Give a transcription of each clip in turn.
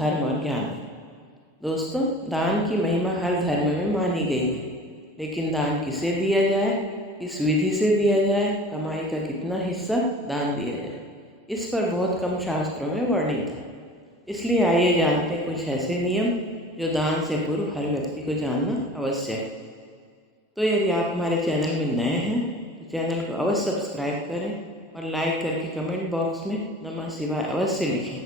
धर्म और ज्ञान। दोस्तों, दान की महिमा हर धर्म में मानी गई है, लेकिन दान किसे दिया जाए, किस विधि से दिया जाए, कमाई का कितना हिस्सा दान दिया जाए, इस पर बहुत कम शास्त्रों में वर्णित है। इसलिए आइए जानते हैं कुछ ऐसे नियम जो दान से पूर्व हर व्यक्ति को जानना आवश्यक है। तो यदि आप हमारे चैनल में नए हैं तो चैनल को अवश्य सब्सक्राइब करें और लाइक करके कमेंट बॉक्स में नमः शिवाय अवश्य लिखें,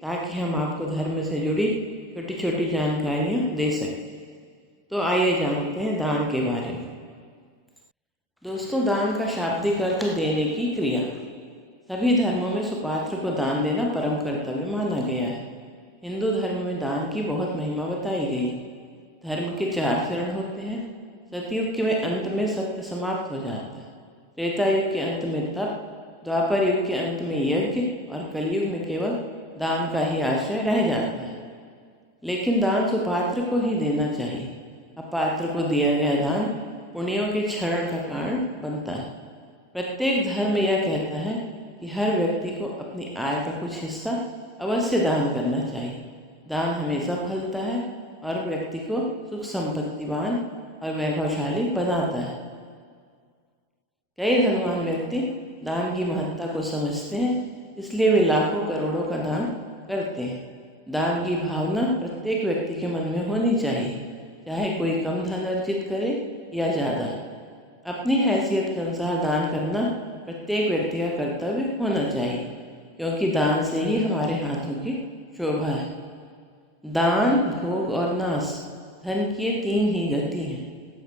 ताकि हम आपको धर्म से जुड़ी छोटी छोटी जानकारियाँ दे सकें। तो आइए जानते हैं दान के बारे में। दोस्तों, दान का शाब्दिक अर्थ देने की क्रिया। सभी धर्मों में सुपात्र को दान देना परम कर्तव्य माना गया है। हिंदू धर्म में दान की बहुत महिमा बताई गई। धर्म के 4 चरण होते हैं। सतयुग के अंत में सत्य समाप्त हो जाता है, त्रेता युग के अंत में तप, द्वापर युग के अंत में यज्ञ और कलयुग में केवल दान का ही आश्रय रह जाता है। लेकिन दान सुपात्र को ही देना चाहिए। अपात्र को दिया गया दान पुण्यों के क्षरण का कारण बनता है। प्रत्येक धर्म यह कहता है कि हर व्यक्ति को अपनी आय का कुछ हिस्सा अवश्य दान करना चाहिए। दान हमेशा फलता है और व्यक्ति को सुख संपत्तिवान और वैभवशाली बनाता है। कई धनवान व्यक्ति दान की महत्ता को समझते हैं, इसलिए वे लाखों करोड़ों का दान करते हैं। दान की भावना प्रत्येक व्यक्ति के मन में होनी चाहिए, चाहे कोई कम धन अर्जित करे या ज़्यादा। अपनी हैसियत के अनुसार दान करना प्रत्येक व्यक्ति का कर्तव्य होना चाहिए, क्योंकि दान से ही हमारे हाथों की शोभा है। दान, भोग और नाश, धन की 3 ही गति हैं।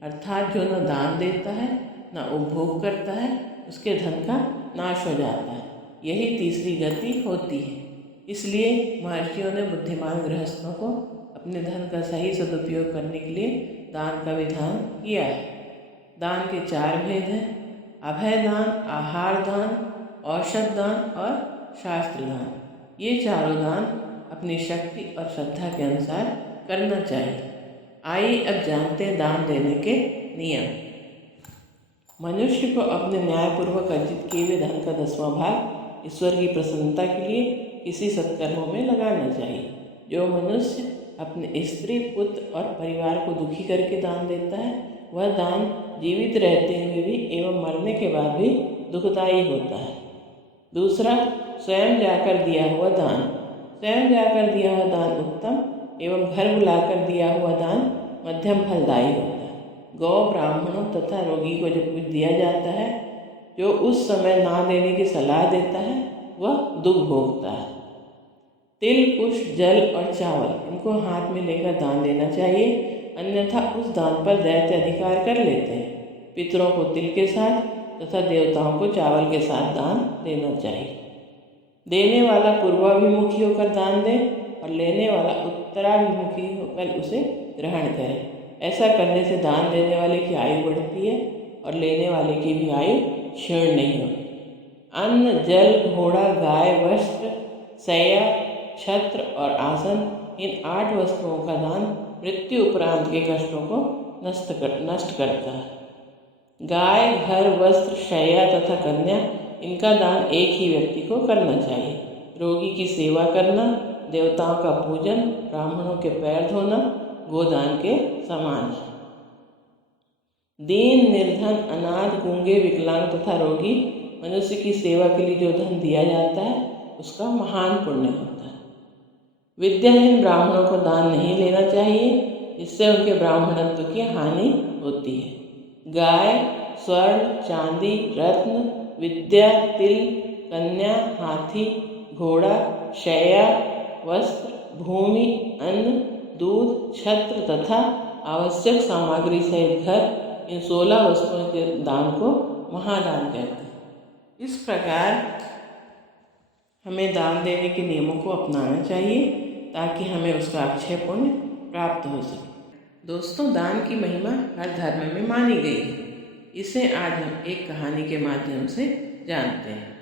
अर्थात जो न दान देता है न उपभोग करता है, उसके धन का नाश हो जाता है। यही तीसरी गति होती है। इसलिए महर्षियों ने बुद्धिमान गृहस्थों को अपने धन का सही सदुपयोग करने के लिए दान का विधान किया है। दान के 4 भेद हैं: अभय दान, आहार दान, औषध दान और शास्त्र दान। ये चारों दान अपनी शक्ति और श्रद्धा के अनुसार करना चाहिए। आइए अब जानते हैं दान देने के नियम। मनुष्य को अपने न्यायपूर्वक अर्जित किए हुए धन का 10वां भाग ईश्वर की प्रसन्नता के लिए किसी सत्कर्मों में लगाना चाहिए। जो मनुष्य अपने स्त्री, पुत्र और परिवार को दुखी करके दान देता है, वह दान जीवित रहते हुए भी एवं मरने के बाद भी दुखदायी होता है। दूसरा, स्वयं जाकर दिया हुआ दान। स्वयं जाकर दिया हुआ दान उत्तम एवं घर बुलाकर दिया हुआ दान मध्यम फलदायी होता है। गौ, ब्राह्मणों तथा रोगी को जब कुछ दिया जाता है, जो उस समय ना देने की सलाह देता है, वह दुख भोगता है। तिल, पुष्प, जल और चावल, इनको हाथ में लेकर दान देना चाहिए, अन्यथा उस दान पर दैत्य अधिकार कर लेते हैं। पितरों को तिल के साथ तथा देवताओं को चावल के साथ दान देना चाहिए। देने वाला पूर्वाभिमुखी होकर दान दे और लेने वाला उत्तराभिमुखी होकर उसे ग्रहण करे। ऐसा करने से दान देने वाले की आयु बढ़ती है और लेने वाले की भी आयु क्षीण नहीं होती। अन्न, जल, घोड़ा, गाय, वस्त्र, शैया, छत्र और आसन, इन 8 वस्तुओं का दान मृत्यु उपरांत के कष्टों को नष्ट करता है। गाय, घर, वस्त्र, शैया तथा कन्या, इनका दान एक ही व्यक्ति को करना चाहिए। रोगी की सेवा करना, देवताओं का पूजन, ब्राह्मणों के पैर धोना गोदान के समान है। दीन, निर्धन, अनाथ, गूंगे, विकलांग तथा रोगी मनुष्य की सेवा के लिए जो धन दिया जाता है, उसका महान पुण्य होता है। विद्याहीन ब्राह्मणों को दान नहीं लेना चाहिए, जिससे उनके ब्राह्मणत्व की हानि होती है। गाय, स्वर्ण, चांदी, रत्न, विद्या, तिल, कन्या, हाथी, घोड़ा, शैया, वस्त्र, भूमि, अन्न, दूध, छत्र तथा आवश्यक सामग्री सहित घर, इन 16 वस्तुओं के दान को महादान कहते हैं। इस प्रकार हमें दान देने के नियमों को अपनाना चाहिए, ताकि हमें उसका अक्षय पुण्य प्राप्त हो सके। दोस्तों, दान की महिमा हर धर्म में मानी गई है। इसे आज हम एक कहानी के माध्यम से जानते हैं।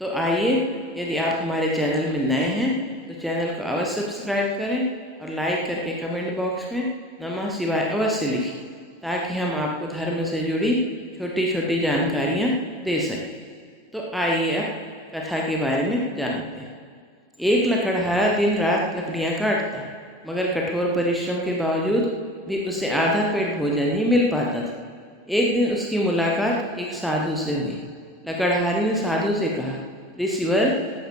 तो आइए, यदि आप हमारे चैनल में नए हैं तो चैनल को अवश्य सब्सक्राइब करें और लाइक करके कमेंट बॉक्स में नमः शिवाय अवश्य लिखें, ताकि हम आपको धर्म से जुड़ी छोटी छोटी जानकारियाँ दे सकें। तो आइए अब कथा के बारे में जानते हैं। एक लकड़हारा दिन रात लकड़ियाँ काटता, मगर कठोर परिश्रम के बावजूद भी उसे आधा पेट भोजन ही मिल पाता था। एक दिन उसकी मुलाकात एक साधु से हुई। लकड़हारे ने साधु से कहा, ऋषिवर,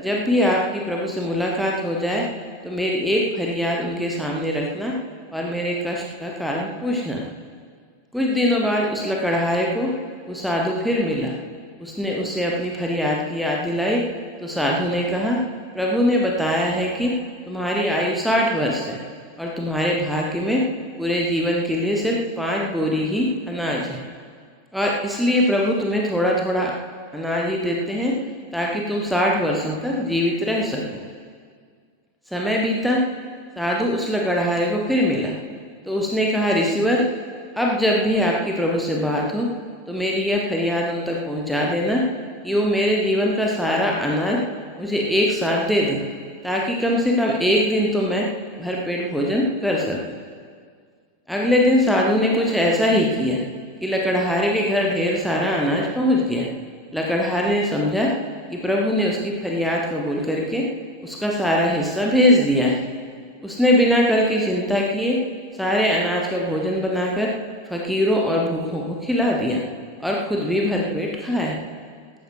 जब भी आपकी प्रभु से मुलाकात हो जाए तो मेरी एक फरियाद उनके सामने रखना और मेरे कष्ट का कारण पूछना। कुछ दिनों बाद उस लकड़हारे को वो साधु फिर मिला। उसने उसे अपनी फरियाद की याद दिलाई तो साधु ने कहा, प्रभु ने बताया है कि तुम्हारी आयु 60 वर्ष है और तुम्हारे भाग्य में पूरे जीवन के लिए सिर्फ 5 बोरी ही अनाज है, और इसलिए प्रभु तुम्हें थोड़ा थोड़ा अनाज ही देते हैं ताकि तुम 60 वर्षों तक जीवित रह सको। समय बीता, साधु उस लकड़हारे को फिर मिला तो उसने कहा, ऋषिवर, अब जब भी आपकी प्रभु से बात हो तो मेरी यह फरियाद उन तक पहुंचा देना कि वो मेरे जीवन का सारा अनाज मुझे एक साथ दे दे, ताकि कम से कम एक दिन तो मैं भरपेट भोजन कर सकूं। अगले दिन साधु ने कुछ ऐसा ही किया कि लकड़हारे के घर ढेर सारा अनाज पहुंच गया। लकड़हारे ने समझा कि प्रभु ने उसकी फरियाद कबूल करके उसका सारा हिस्सा भेज दिया है। उसने बिना कर की चिंता किए सारे अनाज का भोजन बनाकर फकीरों और भूखों को खिला दिया और खुद भी भरपेट खाया।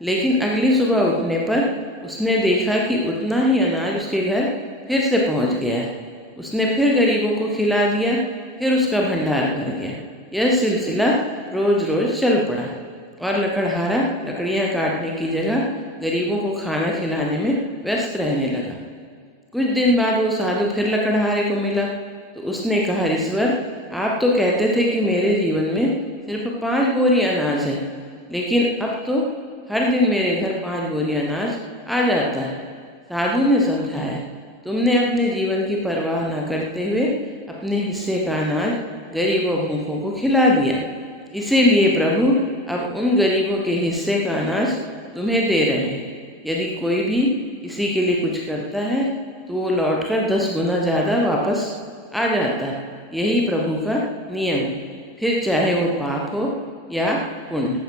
लेकिन अगली सुबह उठने पर उसने देखा कि उतना ही अनाज उसके घर फिर से पहुंच गया है। उसने फिर गरीबों को खिला दिया, फिर उसका भंडार भर गया। यह सिलसिला रोज रोज चल पड़ा और लकड़हारा लकड़ियाँ काटने की जगह गरीबों को खाना खिलाने में व्यस्त रहने लगा। कुछ दिन बाद वो साधु फिर लकड़हारे को मिला तो उसने कहा, ऋषिवर, आप तो कहते थे कि मेरे जीवन में सिर्फ 5 बोरी अनाज है, लेकिन अब तो हर दिन मेरे घर 5 बोरी अनाज आ जाता है। साधु ने समझाया, तुमने अपने जीवन की परवाह न करते हुए अपने हिस्से का अनाज गरीबों भूखों को खिला दिया, इसीलिए प्रभु अब उन गरीबों के हिस्से का अनाज तुम्हें दे रहे हैं। यदि कोई भी किसी के लिए कुछ करता है तो वो लौटकर 10 गुना ज़्यादा वापस आ जाता है। यही प्रभु का नियम, फिर चाहे वो पाप हो या पुण्य।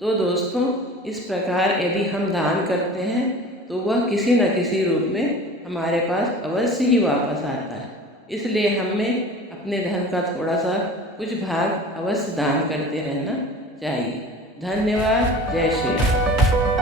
तो दोस्तों, इस प्रकार यदि हम दान करते हैं तो वह किसी न किसी रूप में हमारे पास अवश्य ही वापस आता है। इसलिए हमें अपने धन का थोड़ा सा कुछ भाग अवश्य दान करते रहना चाहिए। धन्यवाद। जय श्री राम।